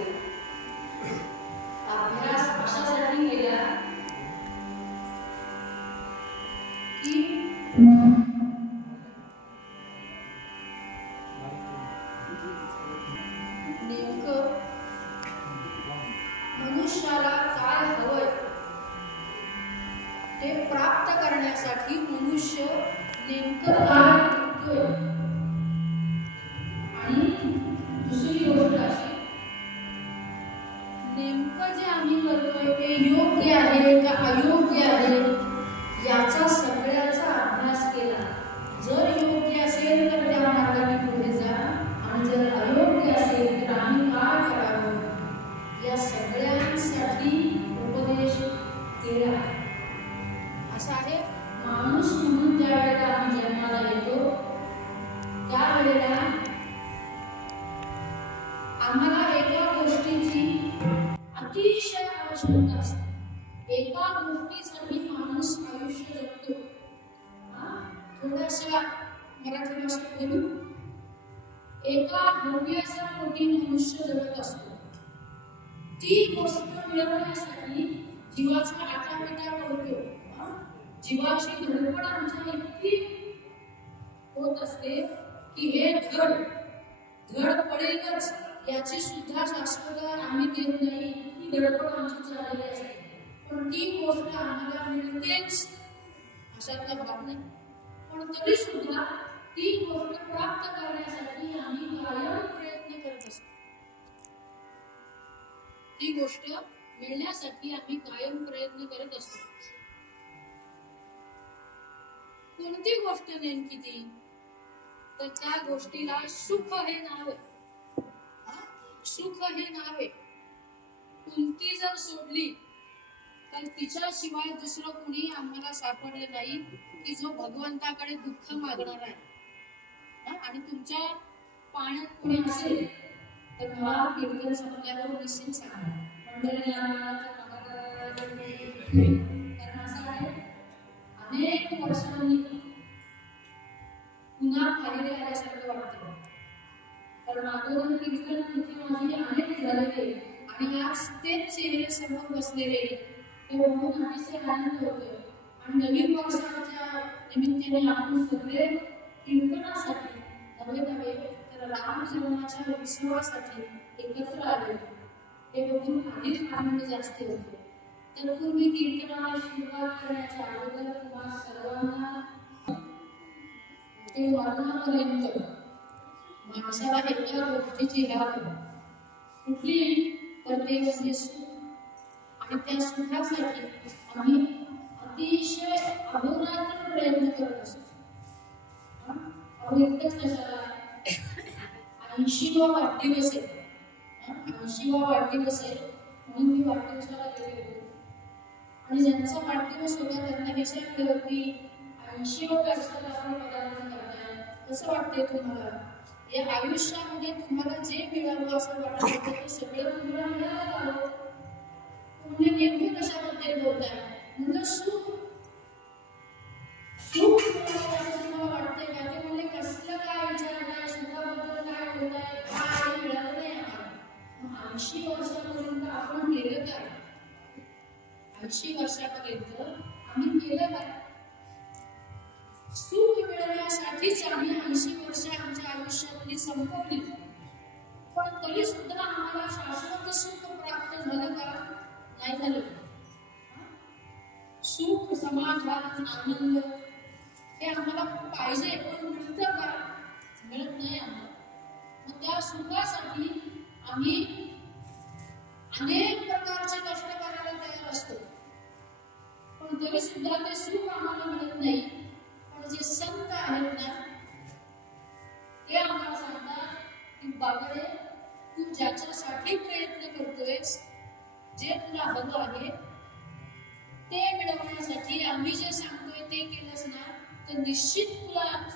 केला. अभ्यास अशासाठी केला की नेमकं मनुष्याला काय हवंय ते प्राप्त करण्यासाठी मनुष्य नेमकं काय करतोय. आणि दुसरी गोष्ट अशी, नेमकं जे आम्ही करतोय ते योग्य आहे का अयोग्य आहे याचा सगळ्याचा अभ्यास केला. जर योग्य असेल तर त्या मार्गाने पुढे जा, आणि जर अयोग्य असेल तर आम्ही काय करावं या सगळ्यांसाठी उपदेश केला. असं आहे, माणूस म्हणून ज्या वेळेला आम्ही जन्माला येतो त्यावेळेला आम्हाला एका गोष्टीची अतिशय आवश्यकता असते. एका गोष्टीसाठी माणूस आयुष्य जगतो. थोड्याशा मराठी भाषेत बोलू, एका हव्यासा पोटी मनुष्य जगत असतो. ती गोष्ट मिळवण्यासाठी जीवाचा आटापिटा करतो. जीवाची धडपड आमच्या इतकी होत असते की हे धड पडेलच याची सुद्धा शाश्वत आम्ही देत नाही. ही धडपड आमची चाललेली असते, पण ती गोष्ट आम्हाला मिळतेच अशातला भाग नाही. पण तरी सुद्धा ती गोष्ट प्राप्त करण्यासाठी आम्ही कायम प्रयत्न करत असतो. ती गोष्ट मिळण्यासाठी आम्ही कायम प्रयत्न करत असतो. कोणती गोष्ट नेमकी ती, तर त्या गोष्टीला सुख हे नाव आहे. सुख हे नाव आहे. कुंती जर सोडली तर तिच्याशिवाय दुसरं कुणी आम्हाला सापडलं नाही की जो भगवंताकडे दुःख मागणार आहे. आणि तुमच्या पाण्यात कुणी असेल तर मला कीर्तन संपल्यावर निश्चित सांगा. कारण असं आहे, अनेक वर्षांनी पुन्हा बाहेर आल्यासारखं वाटतं. कारण अगोदर कीर्तन तिथे माझी अनेक झालेले आणि आज तेच चेहरे समोर बसलेले ते बघून अतिशय आनंद होतोय. आणि नवीन वर्षाच्या निमित्ताने आपण सगळे कीर्तनासाठी नवे तर राम जन्माच्या उत्सवासाठी एकत्र आले. हे बघून अधिक आनंद जास्त होतो. तर पूर्वी कीर्तनाला सुरुवात करण्याच्या अगोदर तुम्हा सर्वांना ते वर्णापर्यंत माणसाला एका गोष्टीची याद कुठली तर ते म्हणजे सुख. आणि त्या सुखासाठी आम्ही अतिशय अहोरात्र प्रयत्न करत असतो. इतकंच कशाला 80वा वाढदिवस आहे. 80वा वाढदिवस आहे म्हणून मी वाढदिवसाला गेले होते. आणि ज्यांचा वाढदिवस होता त्यांना विचारले होती 80व्या वर्षाला आपण पदार्पण करताय, कसं वाटतंय तुम्हाला? या आयुष्यामध्ये तुम्हाला जे मिळालं असं वाटत होतं ते सगळं तुम्हाला मिळालं का? म्हणजे नेमकं कशाबद्दल बोलताय? म्हणजे सुख असं तुम्हाला वाटतंय का? ते म्हणजे कसलं काय विचारताय, सुखाबद्दल काय बोलताय, काय मिळालं नाही आम्हाला. 80 वर्षापर्यंत आपण केलं काय? 80 वर्षापर्यंत आम्ही केलं काय? सुख मिळवण्यासाठीच आम्ही 80 वर्ष आमच्या आयुष्यातली संपवली. पण तरी सुद्धा आम्हाला शाश्वत सुख प्राप्त झालं का? नाही झालं. सुख, समाधान, आनंद हे आम्हाला पाहिजे, पण मिळतं का? मिळत नाही आम्हाला. मग त्या सुखासाठी आम्ही अनेक प्रकारचे कष्ट करायला तयार असतो, पण तरी सुद्धा ते सुख आम्हाला मिळत नाही. पण जे संत आहेत ना ते आम्हाला सांगतात की बाबारे, तू ज्याच्यासाठी प्रयत्न करतोयस, जे तुला हवं आहे ते मिळवण्यासाठी आम्ही जे सांगतोय ते केलंस ना तर निश्चित तुला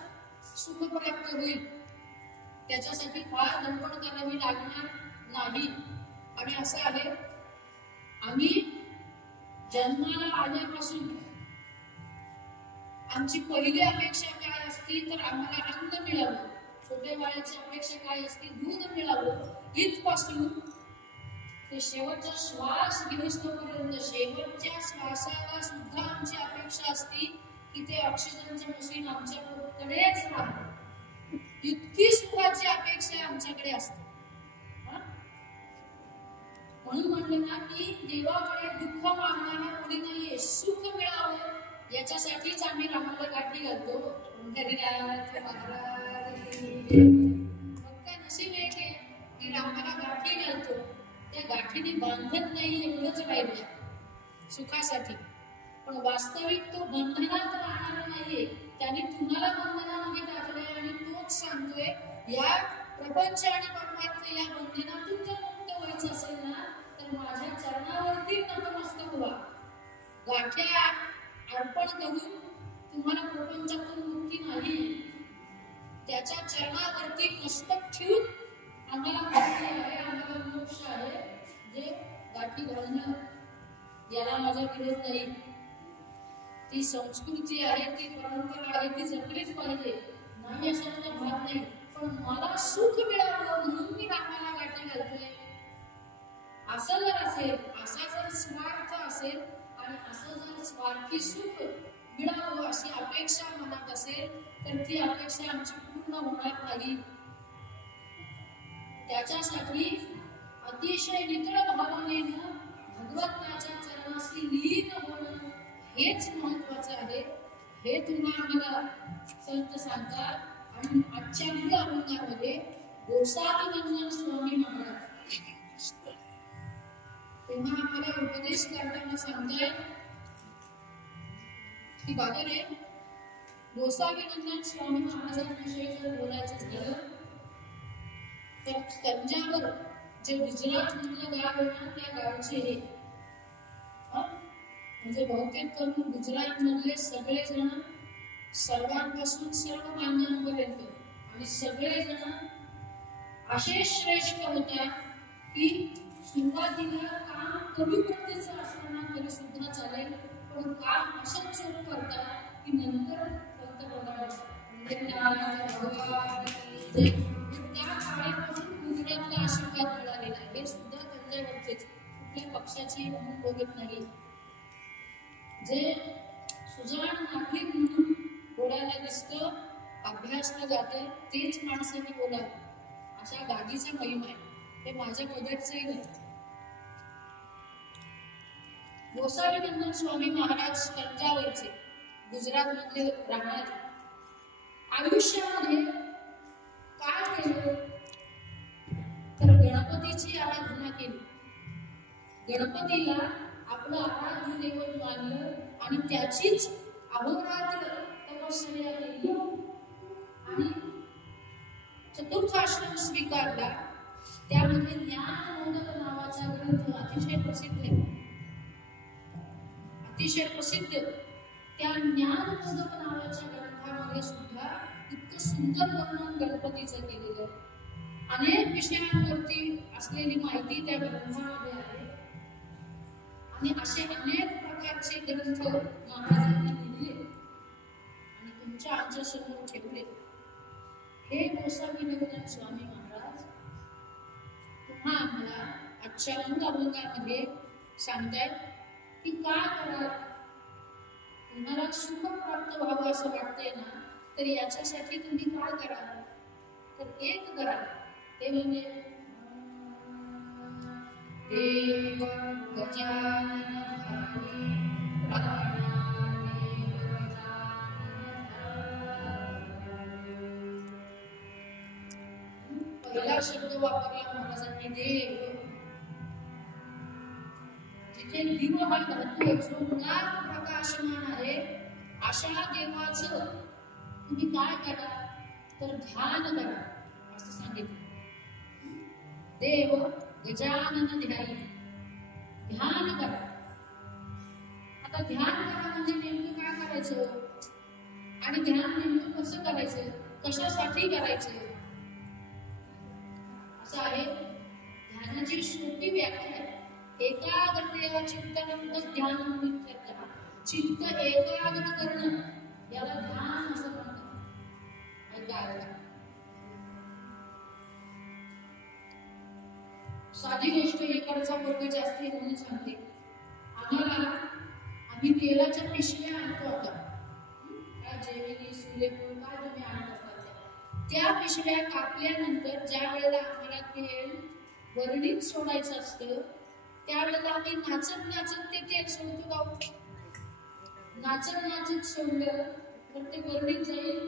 सुख प्राप्त होईल. त्याच्यासाठी फार धडपड करावी लागणार नाही. आणि असं आहे, आम्ही जन्माला आल्यापासून आमची पहिली अपेक्षा काय असती तर आम्हाला अन्न मिळावं. छोट्या बाळाची अपेक्षा काय असते? दूध मिळावं. इथपासून ते शेवटचा श्वास घेऊसपर्यंत शेवटच्या श्वासाला सुद्धा आमची अपेक्षा असती की ते ऑक्सिजनचं मशीन आमच्याकडेच राहावं. इतकी सुखाची अपेक्षा आमच्याकडे असते. म्हणून म्हटलं ना की देवाकडे दुःख मागणारा कोणी नाहीये, सुख मिळावं याच्यासाठीच आम्ही रामाला गाठी घालतो. फक्त नशीब एक आहे की रामाला गाठी घालतो, त्या गाठीने बांधत नाही एवढंच राहिलं सुखासाठी. पण वास्तविक तो बंधनात राहणार नाहीये, त्याने तुम्हाला बंधनामध्ये टाकलंय आणि तोच सांगतोय या प्रपंच आणि परमार्थ या बंधनातून जर मुक्त व्हायचं असेल ना तर माझ्या चरणावरती नतमस्तक व्हा. गाठ्या अर्पण करून तुम्हाला प्रपंचातून मुक्ती नाही, त्याच्या चरणावरती मस्तक ठेवून आम्हाला मुक्ती आहे, आम्हाला मोक्ष आहे. जे गाठी घालणं याला माझा विरोध नाही. ती संस्कृती आहे, ती परंपरा आहे, ती जपलीच पाहिजे, नाही अशातला भाग नाही. पण मला सुख मिळावं म्हणून मी रामाला गाठी घालतोय. असं जर असेल, असा जर स्वार्थ असेल आणि असं जर स्वार्थी सुख मिळावं अशी अपेक्षा मनात असेल तर ती अपेक्षा आमची पूर्ण होणार नाही. त्याच्यासाठी अतिशय नितळ भावनेनं भगवंताच्या चरणाशी लीन होणं हेच महत्वाचं आहे. हे तुम्हाला संत सांगतात. आणि आजच्या मूळ अभंगामध्ये गोसावीनंदन स्वामी महाराज तेव्हा आम्हाला उपदेश करताना सांगतात की बाबा रे, गोसावीनंदन स्वामी महाराजांविषयी जर बोलायचं झालं तर तंजावर जे गुजरात मधलं गाव आहे ना त्या गावचे हे म्हणजे बहुतेक करून गुजरात मधले सगळे जण सर्वांपासून सर्वमान्यांपर्यंत आणि सगळे जण असे श्रेष्ठ होता की सुरुवातीला काम कमी पद्धतीचं असताना तरी सुद्धा चालेल, पण काम असं चोख करतात की नंतर पंतप्रधान त्या काळापासून गुजरातला आशीर्वाद मिळालेला आहे. हे सुद्धा तंजावरचेच, कुठल्या पक्षाची म्हणून बघत नाही. जे सुजाण नागरिक म्हणून बोलायला दिसतं, अभ्यासला जाते, तेच माणसांनी बोलावं, अशा गादीचा महिमा आहे. हे माझ्या पद्धतीचंही नाही. गोसावीनंदन स्वामी महाराज तंजावरचे, गुजरात मध्ये राहणारे, आयुष्यामध्ये काय केलं तर गणपतीची आराधना केली. गणपतीला आपलं आराध्य दैवत मानलं आणि त्याचीच अहोरात्र तपश्चर्या केली आणि चतुर्थाश्रम स्वीकारला. त्यामध्ये ज्ञानमोदक नावाचा ग्रंथ अतिशय प्रसिद्ध आहे, अतिशय प्रसिद्ध. त्या ज्ञानमोदक नावाच्या ग्रंथामध्ये सुद्धा इतकं सुंदर वर्णन गणपतीचं केलेलं, अनेक विषयांवरती असलेली माहिती त्या ग्रंथामध्ये आहे. आणि असे अनेक प्रकारचे ग्रंथ महाराजांनी लिहिले आणि तुमच्या आमच्या समोर ठेवले. हे गोसावीनंदन स्वामी महाराज तुम्हा आम्हाला आजच्या मूळ अभंगामध्ये सांगतायत की काय करा, तुम्हाला सुख प्राप्त व्हावं असं वाटतंय ना, तर याच्यासाठी तुम्ही काय करा तर एक करा, ते म्हणजे देव गजानन पहिला शब्द वापरला महाराजांनी देव. जिथे दिव हा धातू जो मुळात प्रकाशमान आहे अशा देवाचं तुम्ही काय करा तर ध्यान करा असं सांगितलं. देव गजानन ध्यायी, ध्यान करा. आता ध्यान करा म्हणजे नेमकं काय करायचं आणि ध्यान नेमकं कसं करायचं, कशासाठी करायचं असं आहे. ध्यानाची सोपी व्याख्या आहे, एकाग्रतेवा चित्तनं ध्यानं. चित्त एकाग्र करणं याला ध्यान असं म्हणतात. साधी गोष्ट इकडचा वर्ग जास्त आहे म्हणून सांगते. आम्ही तेलाच्या पिशव्या आणतो आता, जेमिनी सूर्यफूल काय तुम्ही आणत असतात त्या पिशव्या कापल्यानंतर ज्या वेळेला आम्हाला तेल वरणीत सोडायचं असतं त्यावेळेला आम्ही नाचत नाचत ते तेल सोडतो का? नाचत नाचत सोडलं तर ते वरणीत जाईल.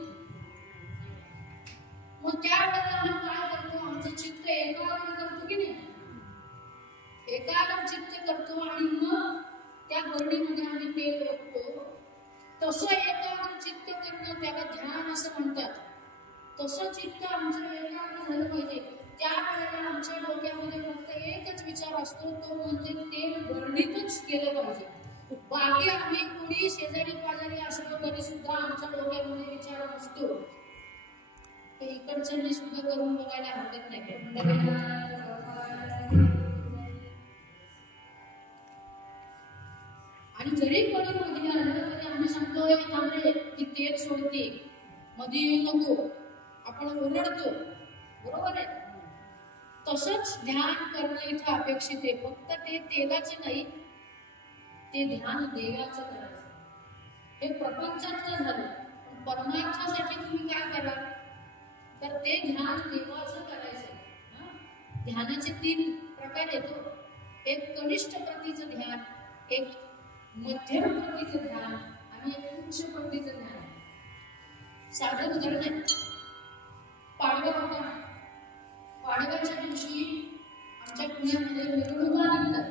मग त्यावेळेला आम्ही काय करतो, आमचं चित्त एकाग्र करतो की नाही, एकाग्र चित्त करतो आणि मग त्या वरणीमध्ये आम्ही तेल ओततो. तसं एकाग्र चित्त करणं त्याला ध्यान असं म्हणतात. तसं चित्त आमचं एकाग्र झालं पाहिजे. त्यावेळेला आमच्या डोक्यामध्ये फक्त एकच विचार असतो, तो म्हणजे तेल वरणीतच केलं पाहिजे. बाकी आम्ही कुणी शेजारी पाजारी असलो तरी सुद्धा आमच्या डोक्यामध्ये विचार असतो. ते इकडच्यांनी सुद्धा करून बघायला हरकत नाही. आणि जरी कोणी मध्ये आलं तरी आम्ही सांगतोय थांबे की तेल सोडते, मध्ये येऊ नको, आपण ओरडतो. बरोबर आहे. तसंच ध्यान करणं इथं अपेक्षित आहे. फक्त ते तेलाचं नाही, ते ध्यान देवाचं करायचं. हे प्रपंचाचं झालं. परमार्थासाठी तुम्ही काय करा तर ते ध्यान देवाचं करायचं. ध्यानाचे 3 प्रकार येतो. एक कनिष्ठ प्रतीचं ध्यान, एक मध्यम प्रतीचं ध्यान आणि एक उच्च प्रतीचं ध्यान. साधं उदाहरण आहे, पाडवा होता. पाडव्याच्या दिवशी आमच्या पुण्यामध्ये मिरवणुका निघतात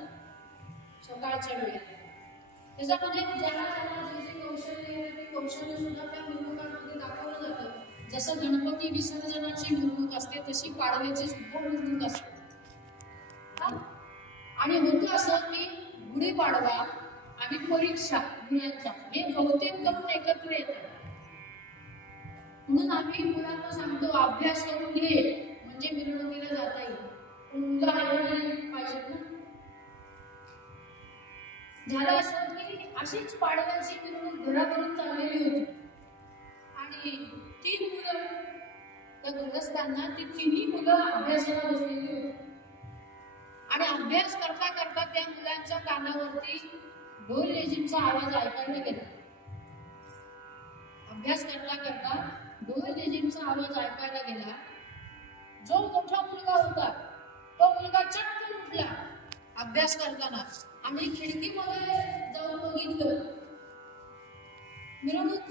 सकाळच्या वेळेला. त्याच्यामध्ये ज्याला जे कौशल्य आहे ते कौशल्य सुद्धा त्या मिरवणुकांमध्ये दाखवलं जातं. जसं गणपती विसर्जनाची मिरवणूक असते तशी पाडव्याची सुद्धा मिरवणूक असते. आणि होतं असं की गुढीपाडवा आणि परीक्षा मुलांच्या हे बहुतेक करून एकत्र येतात. म्हणून आम्ही मुलांना सांगतो अभ्यास करून घे म्हणजे मिरवणुकीला जाता येईल. मुलं पाहिजे ना. झालं असं की अशीच पाडव्याची मिरवणूक घराकडून चाललेली होती आणि 3 मुलं त्या ग्रहस्थांना, ती 3ही मुलं अभ्यासाला बसलेली होती. आणि अभ्यास करता करता त्या मुलांच्या कानावरती ढोल लेझिमचा आवाज ऐकायला गेला. अभ्यास करता करता ढोल लेझिमचा आवाज ऐकायला गेला. जो मोठा मुलगा होता तो मुलगा चटकन उठला अभ्यास करताना. आम्ही खिडकीमध्ये जाऊन बघितलं, मिरवणूक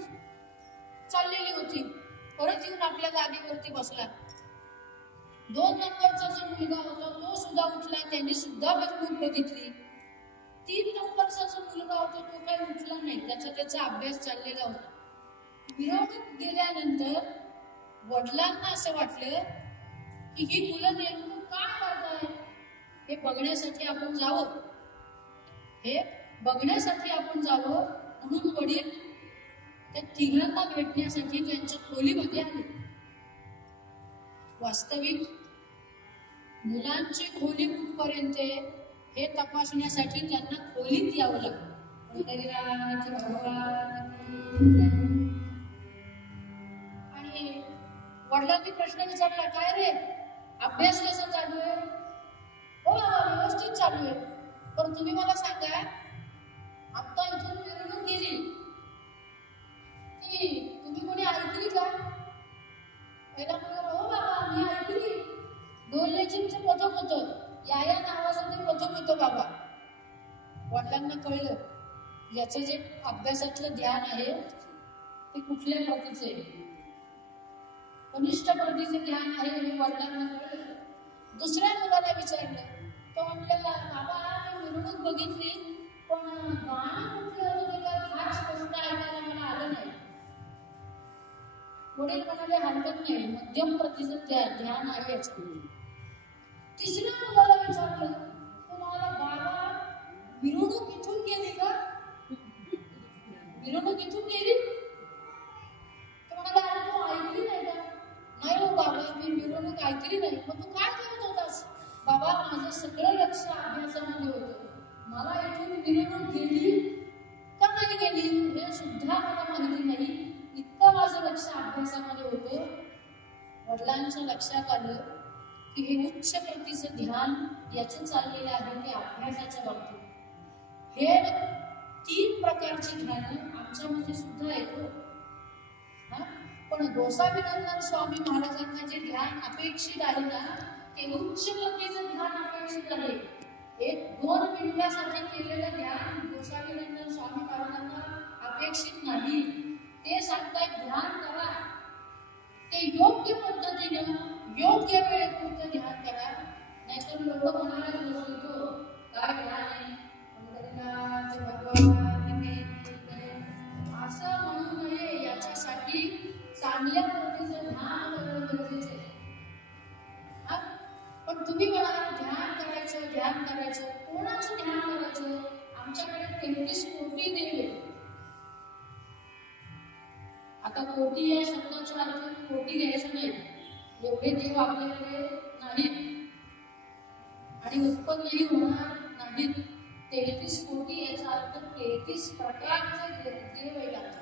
चाललेली होती. परत येऊन आपल्या जागेवरती बसला. 2 नंबरचा जो मुलगा होता तो सुद्धा उठला, त्यांनी सुद्धा मिरवणूक बघितली. 3 नंबरचा जो मुलगा होता तो काही उठला नाही, त्याचा अभ्यास चाललेला होता. मिरवणूक गेल्यानंतर वडिलांना असं वाटलं की ही मुलं नेमकं काय करताय हे बघण्यासाठी आपण जावं. हे बघण्यासाठी आपण जावं म्हणून वडील त्या 3घांना भेटण्यासाठी त्यांच्या खोलीमध्ये आले. वास्तविक मुलांची खोली कुठपर्यंत हे तपासण्यासाठी त्यांना खोलीत यावं लागलं. आणि वडिलांनी प्रश्न विचारला, काय रे अभ्यास कसा चालू आहे? हो व्यवस्थित चालू आहे. पण तुम्ही मला सांगा, आता इथून मिरवणूक गेली की तुम्ही कोणी ऐकली का? पहिला मुलगा, हो बाबा मी ऐकली. ढोल लेझिमचं पथक होतं, या नावाचं ते पथक होतं बाबा. वडिलांना कळलं याचं जे अभ्यासातलं ध्यान आहे ते कुठल्या प्रतीचे, कनिष्ठ प्रतीचे ध्यान आहे हे वडिलांना कळलं. दुसऱ्या मुलाला विचारलं, तो म्हटलं बाबा मी मिरवणूक बघितली पण गाणं कुठलं होतं ते फार स्पष्ट ऐकायला मला आलं नाही. वडील म्हणाले हरकत नाही, मध्यम प्रतीचं ध्यान आहे. तिसऱ्या मुलाला विचारलं, तो म्हणाला बाबा मिरवणूक इथून गेली का? मिरवणूक इथून गेली? तो म्हणाला अरे तू ऐकली नाही का? नाही हो बाबा मी मिरवणूक ऐकली नाही. मग तू काय करत होतास? बाबा माझं सगळं लक्ष अभ्यासामध्ये होतं. मला इथून मिरवणूक गेली का नाही गेली हे सुद्धा मला माहिती नाही, इतकं माझं लक्ष अभ्यासामध्ये होतं. वडिलांच्या लक्षात आलं की हे उच्च प्रतीचं ध्यान याचं चाललेलं आहे ते अभ्यासाच्या बाबतीत. हे 3 प्रकारची ध्यान आमच्यामध्ये सुद्धा येतो. पण गोसावीनंदन स्वामी महाराजांना जे ध्यान अपेक्षित आहे ना ते उच्च प्रतीचं ध्यान अपेक्षित आहे. 1-2 मिनिटासाठी केलेलं ध्यान गोसावीनंदन स्वामी महाराजांना अपेक्षित नाही. ते सांगतायत ध्यान करा, ते योग्य पद्धतीनं योग्य वेळेपुरतं ध्यान करा. नाहीतर लोक म्हणायला बसतो काय ध्यान आहे असं म्हणू नये. याच्यासाठी चांगल्या पद्धतीचं ध्यान करणं गरजेचं आहे. पण तुम्ही म्हणाल ध्यान करायचं कोणाचं ध्यान करायचं? आमच्याकडे 33 कोटी देव आहेत. आता कोटी या शब्दाचा अर्थ कोटी घ्यायचं नाही, एवढे देव आपल्याकडे नाहीत आणि उत्पन्नही होणार नाहीत. 33 कोटी याचा अर्थ 33 प्रकारचे देव आहेत.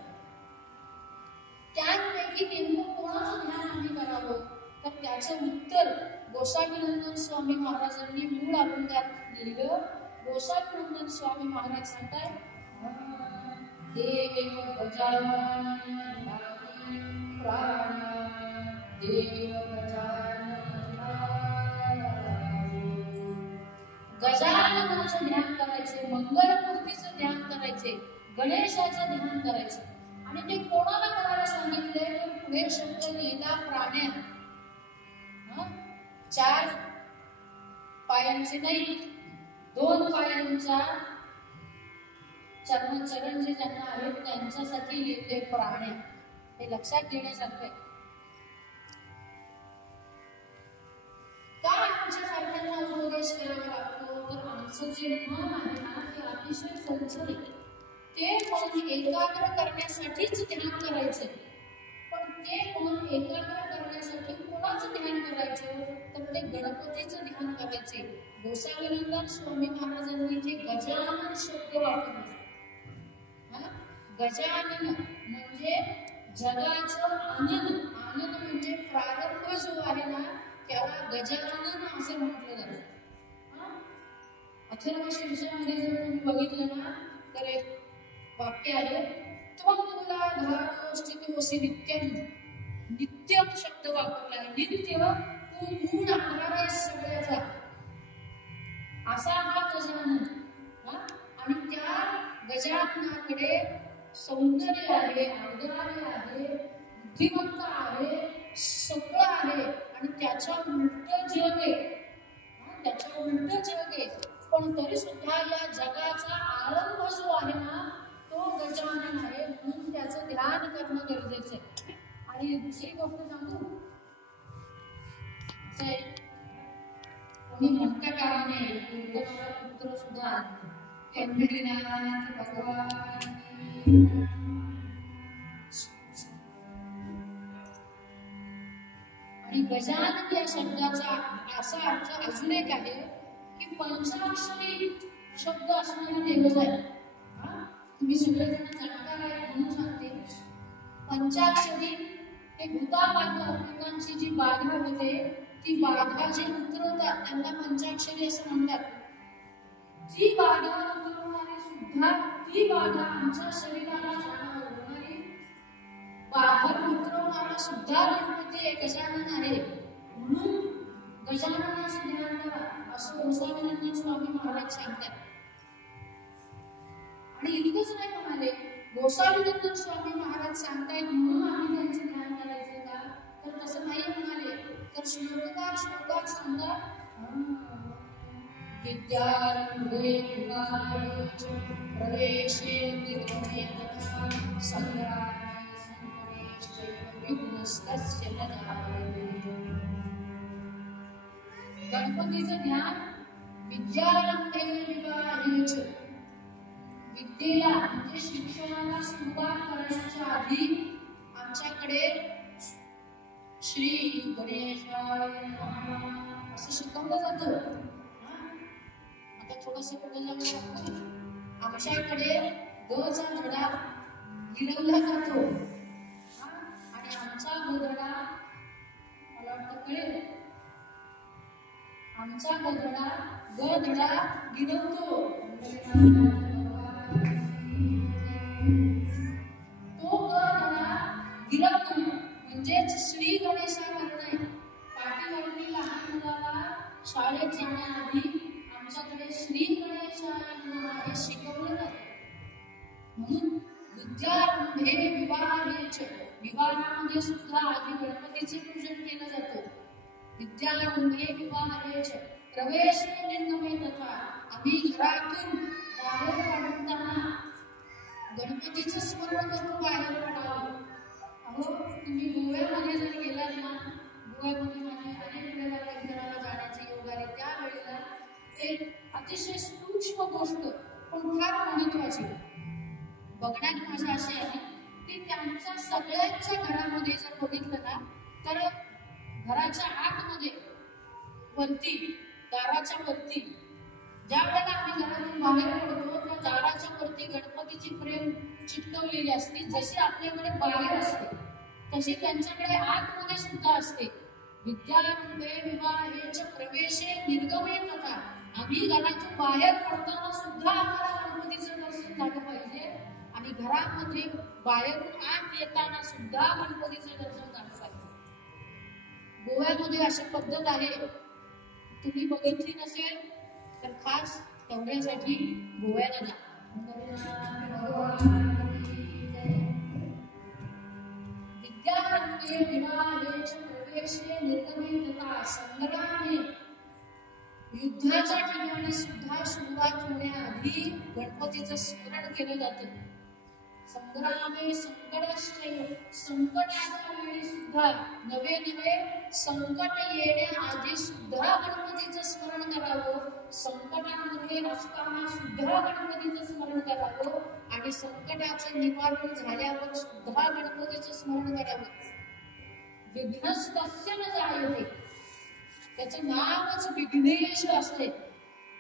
त्यापैकी नेमकं कोणाचं ध्यान आम्ही करावं तर त्याचं उत्तर गोसावीनंदन स्वामी महाराजांनी मूळ अभंगात लिहिलं. गोसावीनंदन स्वामी महाराज सांगतात देव गजानन प्राण देव गजाननाचं ध्यान करायचे, मंगलमूर्तीचं ध्यान करायचे, गणेशाचं ध्यान करायचं. आणि ते कोणाला करायला सांगितले तर पुढे शब्द लिहिला प्राण्या. 4 पायांचे नाही 2 पायांचा चरण जे ज्यांना आहेत त्यांच्यासाठी लिहिले प्राण्या. हे लक्षात घेण्यासारखं आहे. का आमच्या सारख्यांना उपदेश करावा लागतो तर आमचं जे मन आहे ना ते अतिशय चंचल आहे. ते मन एकाग्र करण्यासाठीच ध्यान करायचं. पण ते मन एकाग्र करण्यासाठी कोणाचं ध्यान करायचं तर ते गणपतीचं ध्यान करायचे. गोसावीनंदन स्वामी महाराजांनी जे गजानन शब्द वापरले. गजानन म्हणजे जगाचं आनंद. आनंद म्हणजे प्रारंभ जो आहे ना त्याला गजानन असं म्हटलं जातं. अथर्व शीर्षामध्ये जर तुम्ही बघितलं ना तर एक वाक्य आहे त्वं मूलाधारो स्थितोऽसि नित्यं. नित्यम शब्द वापरला आहे. नित्य तू मूळ आधार आहे सगळ्याचा असा हा गजानन. आणि त्या गजाननाकडे सौंदर्य आहे, औदार्य आहे, बुद्धिमत्त आहे, सगळं आहे. आणि त्याच्या उलट जग आहे. त्याच्या उलट जग आहे. पण तरी सुद्धा या जगाचा आरंभ जो आहे ना तो गजानन आहे. म्हणून त्याचं ध्यान करणं गरजेचं आहे. आणि दुसरी गोष्ट सांगू कोणी म्हणता कामा नये पुत्र सुद्धा भगवान. आणि गजानन या शब्दाचा असा अर्थ अजून एक आहे की पंचाक्षरी शब्द असणारे देव आहे. तुम्ही सगळेजण जाणकार आहे म्हणून सांगते. पंचाक्षरी हे भूतापातांची जी बाधा होते ती बाधा जी उतरवतात त्यांना पंचाक्षरी असं म्हणतात. ती बाधा उतरवणारी सुद्धा ती बाधा आमच्या शरीराला होणारी बाधा उतरवणारा सुद्धा गणपती एक गजानन आहे. म्हणून गजाननाचे ध्यान करा असं गोसावीनंदन स्वामी महाराज सांगतात. आणि इतकंच नाही म्हणाले गोसावीनंदन स्वामी महाराज सांगतायत म्हणून आम्ही त्यांचे ध्यान करायचं का तर तसं नाही म्हणाले. तर श्लोकात सांगा विद्यारंभे प्रवेशे निर्गमे तथा संग्रामे संकटेश्च विघ्नस्तस्य न जायते. गणपतीचं ध्यान विद्यारंभे विवाहेच. विद्येला म्हणजे शिक्षणाला सुरुवात करण्याच्या आधी आमच्याकडे श्री गणेशाय नमः असं शिकवलं जातं. आता थोडंसं पुढे जाऊया. आमच्याकडे गचा धडा गिरवला जातो आणि आमचा धडा मला वाटतं कळेल आमचा गधडा गधडा गिरवतो, तो गधडा गिरवतो म्हणजेच श्री गणेशावरती पाठीवरती लहान मुलाला शाळेत जाण्याआधी आमच्याकडे श्री गणेशाय हे शिकवलं जातं. म्हणून विद्यारंभे विवाहेच, विवाहामध्ये सुद्धा आधी गणपतीचे पूजन केलं जातं. विद्यारंभे विवाहेच प्रवेश निर्गमे तथा, आम्ही घरातून बाहेर पडताना गणपतीचं स्मरण करून बाहेर पडावं. अहो तुम्ही गोव्यामध्ये जर गेलात ना, गोव्यामध्ये माझी अनेक वेळा कीर्तनाला जाण्याची योग आली, त्यावेळेला एक अतिशय सूक्ष्म गोष्ट पण फार महत्वाची बघण्यात मजा अशी आली की त्यांच्या सगळ्यांच्या घरामध्ये जर बघितलं ना, तर घराच्या आतमध्ये वरती दाराच्या वरती ज्या वेळेला आम्ही घरातून बाहेर पडतो त्या दाराच्या वरती गणपतीची फ्रेम चिटकवलेली असते. जशी आपल्याकडे बाहेर असते तशी त्यांच्याकडे आतमध्ये सुद्धा असते. विद्यारंभे विवाहेच प्रवेशे निर्गमे तथा, आम्ही घरातून बाहेर पडताना सुद्धा आम्हाला गणपतीचं दर्शन झालं पाहिजे आणि घरामध्ये बाहेरून आत येताना सुद्धा गणपतीचं दर्शन झालं पाहिजे. गोव्यामध्ये अशी पद्धत आहे, तुम्ही बघितली नसेल तर खास तेवढ्यासाठी गोव्याला जा. विद्यारंभे विवाहेच प्रवेशे निर्गमे तथा संग्रामे, युद्धाच्या ठिकाणी सुद्धा सुरुवात होण्याआधी गणपतीचं स्मरण केलं जातं. संग्रामे संकटश्चैव, संकटाच्या वेळी सुद्धा नवे नवे संकट येण्याआधी सुद्धा गणपतीचं स्मरण करावं. संकटामध्ये असताना सुद्धा गणपतीचं स्मरण करावं आणि संकटाचं निवारण झाल्यावर सुद्धा गणपतीचं स्मरण करावं. विघ्नस्तस्य न जायते, त्याचं नावच विघ्नेश असते.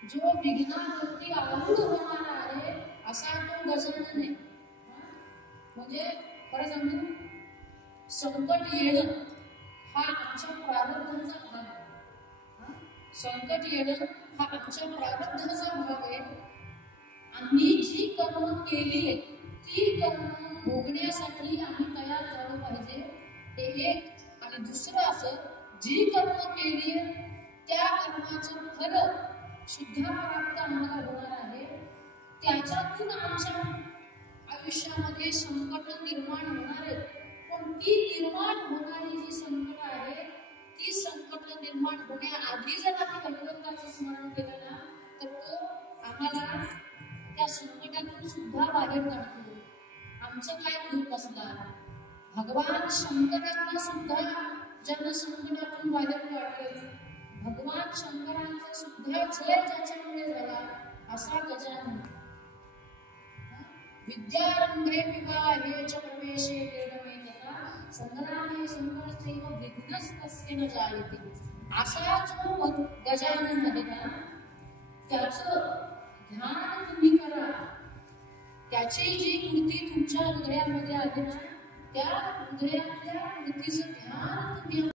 जो विघ्नावरती आरूढ होणार आहे असा तो गजानन आहे. म्हणजे खरं सांगू, संकट येणं हा आमच्या प्रारब्धाचा भाग आहे. संकट येणं हा आमच्या प्रारब्धाचा भाग आहे. आम्ही जी कर्म केली आहे ती कर्म भोगण्यासाठी आम्ही तयार झालो पाहिजे, हे एक. आणि दुसरं असं, जी कर्म केली आहे त्या कर्माचं फल सुद्धा प्राप्त आम्हाला होणार आहे. त्याच्यातून आमच्या आयुष्यामध्ये संकट निर्माण होणार आहे. पण ती निर्माण होणारी जी संकट आहे ती संकट निर्माण होण्याआधी जर आम्ही भगवंताचं स्मरण केलं ना, तर तो आम्हाला त्या संकटातून सुद्धा बाहेर काढतो. आमचं काय ग्रुप असणार, भगवान शंकरांना सुद्धा ज्यानं संकटातून बाहेर काढलं, भगवान शंकरांचा सुद्धा जय ज्याच्यामुळे झाला असा गजानन. विद्यारंभे विवाहेच प्रवेशे निर्गमे तथा संग्रामे संकटश्चैव विघ्नस्तस्य न जायते, असा जो गजानन आहे ना, त्याचं ध्यान तुम्ही करा. त्याची जी मूर्ती तुमच्या हृदयामध्ये आहे ना, त्या हृदयातल्या मूर्तीचं ध्यान तुम्ही